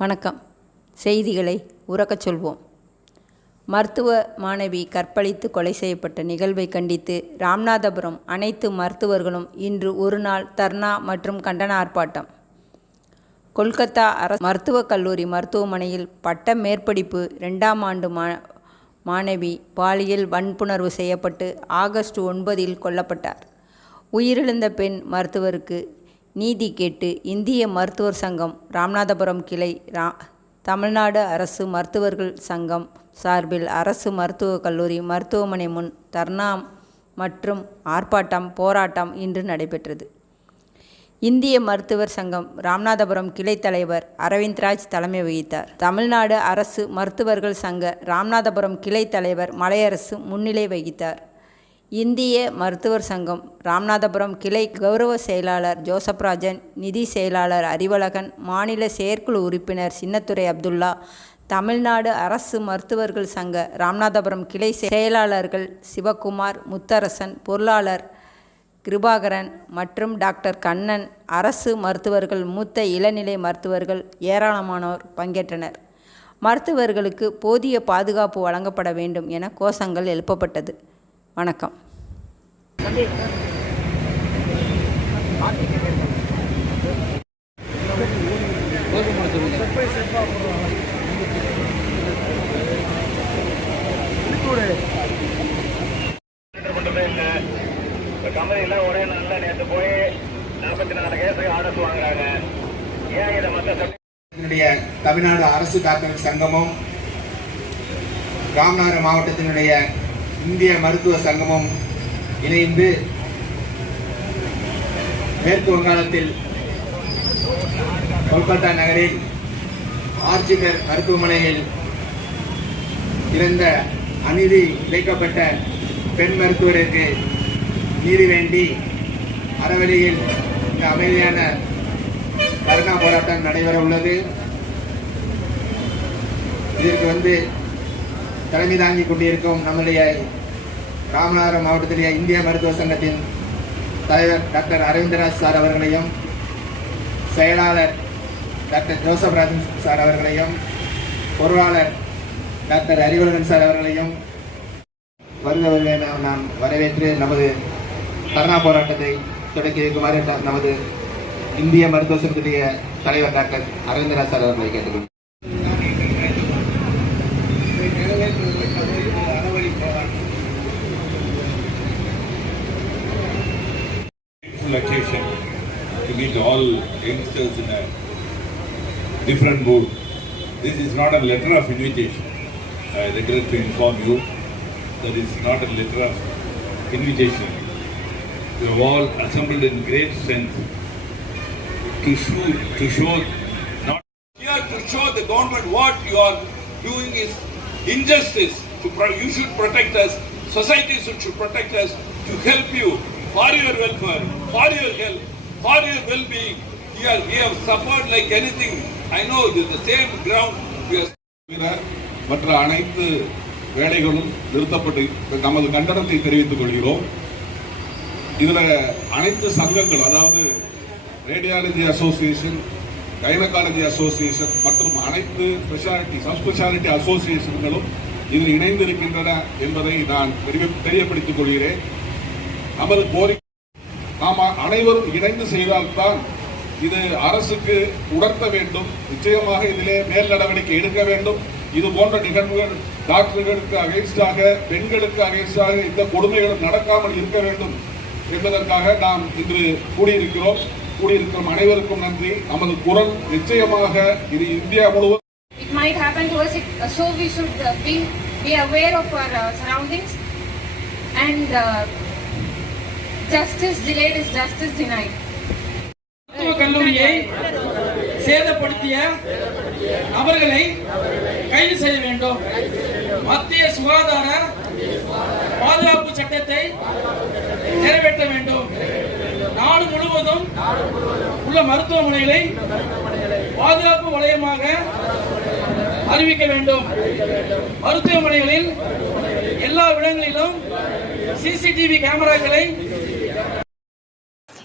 வணக்கம். செய்திகளை உறக்கச் சொல்வோம். மருத்துவ மாணவி கற்பழித்து கொலை செய்யப்பட்ட நிகழ்வை கண்டித்து ராமநாதபுரம் அனைத்து மருத்துவர்களும் இன்று ஒரு நாள் தர்ணா மற்றும் கண்டன ஆர்ப்பாட்டம். கொல்கத்தா அரசு மருத்துவக் கல்லூரி மருத்துவமனையில் பட்ட மேற்படிப்பு ரெண்டாம் ஆண்டு மா மாணவி பாலியல் வன்புணர்வு செய்யப்பட்டு ஆகஸ்ட் ஒன்பதில் கொல்லப்பட்டார். உயிரிழந்த பெண் மருத்துவருக்கு நீதி கேட்டு இந்திய மருத்துவர் சங்கம் ராமநாதபுரம் கிளை ரா தமிழ்நாடு அரசு மருத்துவர்கள் சங்கம் சார்பில் அரசு மருத்துவக் கல்லூரி மருத்துவமனை முன் தர்ணா மற்றும் ஆர்ப்பாட்டம் போராட்டம் இன்று நடைபெற்றது. இந்திய மருத்துவர் சங்கம் ராமநாதபுரம் கிளை தலைவர் அரவிந்த்ராஜ் தலைமை வகித்தார். தமிழ்நாடு அரசு மருத்துவர்கள் சங்க ராமநாதபுரம் கிளை தலைவர் மலையரசு முன்னிலை வகித்தார். இந்திய மருத்துவர் சங்கம் ராமநாதபுரம் கிளை கௌரவ செயலாளர் ஜோசப்ராஜன் நிதி செயலாளர் அறிவழகன் மாநில செயற்குழு உறுப்பினர் சின்னத்துறை அப்துல்லா தமிழ்நாடு அரசு மருத்துவர்கள் சங்க ராமநாதபுரம் கிளை செயலாளர்கள் சிவக்குமார் முத்தரசன் பொருளாளர் கிருபாகரன் மற்றும் டாக்டர் கண்ணன் அரசு மருத்துவர்கள் மூத்த இளநிலை மருத்துவர்கள் ஏராளமானோர் பங்கேற்றனர். மருத்துவர்களுக்கு போதிய பாதுகாப்பு வழங்கப்பட வேண்டும் என கோஷங்கள் எழுப்பப்பட்டது. வணக்கம். மட்டுமே இல்லை இப்போ கம்பெனியில் ஒரே நாளில் நேற்று போய் நாற்பத்தி நாலு கேஸுக்கு ஆர்டர்ஸ் வாங்குறாங்க ஏன் இதை மற்ற சட்ட தமிழ்நாடு அரசு டாக்டர் சங்கமும் ராமநாதபுரம் மாவட்டத்தினுடைய இந்திய மருத்துவ சங்கமும் இணைந்து மேற்கு வங்காளத்தில் கொல்கத்தா நகரில் ஆர்ஜிகர் மருத்துவமனையில் இருந்த அநீதி இழைக்கப்பட்ட பெண் மருத்துவருக்கு நீதி வேண்டி அறவழியில் இந்த அமைதியான தர்ணா போராட்டம் நடைபெற உள்ளது இதற்கு வந்து தலைமை தாங்கிக் கொண்டிருக்கும் நம்முடைய ராமநாதபுரம் மாவட்டத்திலேயே இந்திய மருத்துவ சங்கத்தின் தலைவர் டாக்டர் அரவிந்தராஜ் சார் அவர்களையும் செயலாளர் டாக்டர் ஜோசப் ராஜன் சார் அவர்களையும் பொருளாளர் டாக்டர் அறிவழகன் சார் அவர்களையும் வருந்தவர்களை நாம் வரவேற்று நமது தர்ணா போராட்டத்தை தொடக்கி வைக்குமாறு நமது இந்திய மருத்துவ சங்கத்துடைய தலைவர் டாக்டர் அரவிந்தராஜ் சார் அவர்களை கேட்டுக்கொள்கிறேன் youngsters in a different mood. This is not a letter of invitation. I regret to inform you that it's not a letter of invitation. You have all assembled in great strength to show, to show not here to show the government what you are doing is injustice. To pro- you should protect us. Society should, should protect us to help you for your welfare, for your health, for your well-being. Here we have suffered like anything. I know this is the same ground we are. மற்ற அனைத்து வேலைகளும் நிறுத்தப்பட்டு நமது கண்டனத்தை தெரிவித்துக் கொள்கிறோம் இதுல அனைத்து சங்கங்கள் அதாவது ரேடியாலஜி அசோசியேஷன் கைனகாலஜி அசோசியேஷன் மற்றும் அனைத்து ஸ்பெஷாலிட்டி சப் ஸ்பெஷாலிட்டி அசோசியேஷன்களும் இதில் இணைந்திருக்கின்றன என்பதை நான் தெரிய- தெரியப்படுத்திக் கொள்கிறேன் நமது கோரிக்கை நாம் அனைவரும் இணைந்து செய்தால்தான் இது அரசுக்கு உணர்த்த வேண்டும் நிச்சயமாக இதிலே மேல் நடவடிக்கை எடுக்க வேண்டும் இது போன்ற நிகழ்வுகள் டாக்டர்களுக்கு அகைன்ஸ்டாக பெண்களுக்கு அகைன்ஸ்டாக இந்த கொடுமைகளும் நடக்காமல் இருக்க வேண்டும் என்பதற்காக நாம் இன்று கூடியிருக்கிறோம் கூடியிருக்கும் அனைவருக்கும் நன்றி நமது குரல் நிச்சயமாக இது இந்தியா முழுவதும் it might happen to us. It, uh, so we should uh, be be aware of our uh, surroundings and uh, justice delayed is justice denied. கல்லூரியை சேதப்படுத்திய நபர்களை கைது செய்ய வேண்டும். மத்திய சுகாதார பாதுகாப்பு சட்டத்தை நிறைவேற்ற வேண்டும். நாடு முழுவதும் உள்ள மருத்துவமனைகளை பாதுகாப்பு வலயமாக அறிவிக்க வேண்டும். மருத்துவமனைகளில் எல்லா இடங்களிலும் சிசிடிவி கேமராக்களை